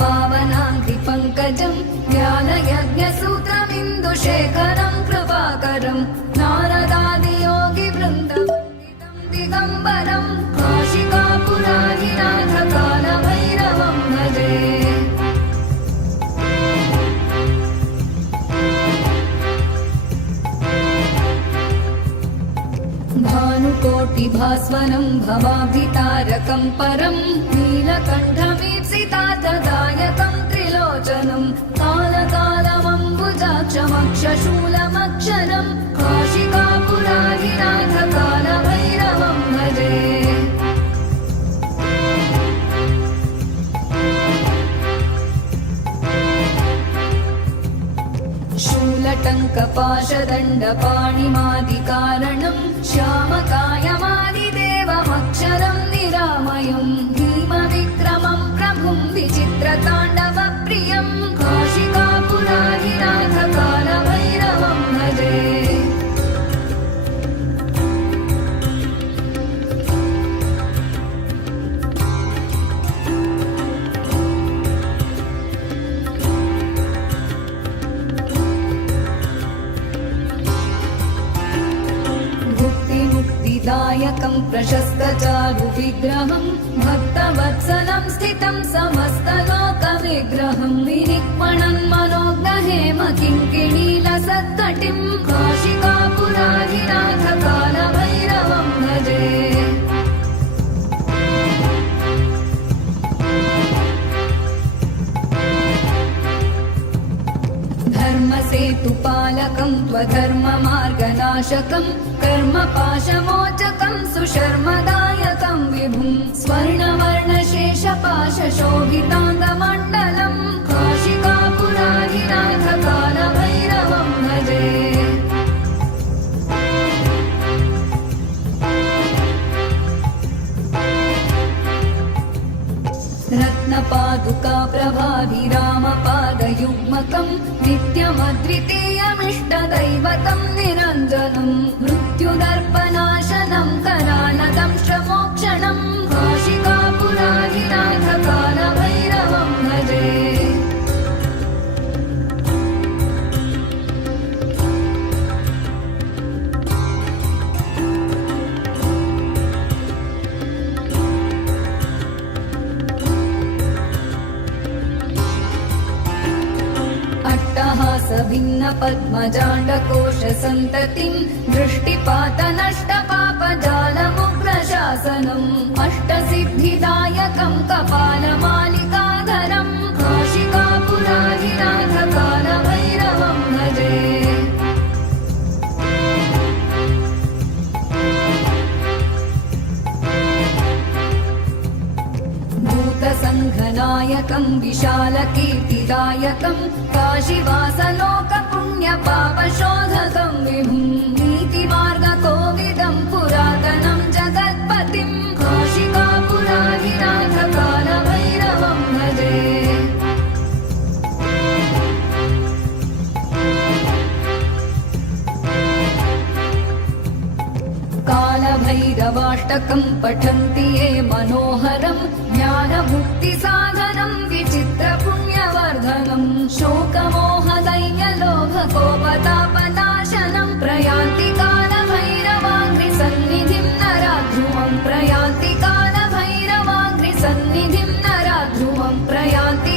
पावनाङ्घ्रिपङ्कजं ज्ञानयज्ञसूत्रमिन्दुशेखरं कृपाकरं नारदादियोगिवृन्दवन्दितं दिगम्बरं काशिकापुराधिनाथकालभैरवं भजे। भानुकोटिभास्वनं भवाभितारकं परं नीलकण्ठमीप्सितार्थदायकं त्रिलोचनं कालकालमम्बुजाक्षमक्षशूलमक्षरं काशिकापुराधिनाथकालभैरवं भजे। शूलटङ्कपाशदण्डपाणिमादिकारणं श्यामकायमादिदेवमक्षरं निरामयं भीमविक्रमं प्रभुं विचित्रताण्डवप्रियं काशिकापुराधिनाथकालभैरवं भजे। दायकं प्रशस्तचारुविग्रहं भक्तवत्सलं स्थितं समस्तलोकविग्रहं विनिक्मणं मनोज्ञहेम किङ्किणीलसत्कटिं काशिकापुराधिनाथकालभैरवं भजे। धर्मसेतुपालकं त्वधर्ममार्गनाशकं कर्मपाशमोचकं सुशर्मदायकं विभुं स्वर्णवर्णशेषपाशशोभिताङ्गमण्डलं काशिकापुराधिनाथकालभैरवं भजे। रत्नपादुका प्रभाभिरामपादयुग्मकं नित्यमद्वितीयमिष्टदैवतं निरञ्जनं मृत्युदर्पनाशनं करालदंष्ट्रमोक्षणं काशिकापुराधिनाथकालभैरवं भजे। भिन्नपद्मजाण्डकोशसन्ततिं दृष्टिपातनष्टपापजालमुग्रशासनम् अष्टसिद्धिदायकं कपालमालिकाधरं काशिकापुराधिनाथकालभैरवं भजे। भूतसङ्घनायकं विशालकीर्तिदायकं काशीवासलोकपुण्यपापशोधकं विभुं नीतिमार्गकोविदं पुरातनं जगत्पतिं काशिकापुराधिनाथकालभैरवं भजे। कालभैरवाष्टकं पठन्ति ये मनोहरं ज्ञानमुक्तिसाधनं विचित्रपुण्यवर्धनं शोकमोहदैन्यलोभकोपतापनाशनं प्रयान्ति कालभैरवाङ्घ्रिसन्निधिं नराध्रुवं प्रयान्ति कालभैरवाङ्घ्रिसन्निधिं नराध्रुवं प्रयान्ति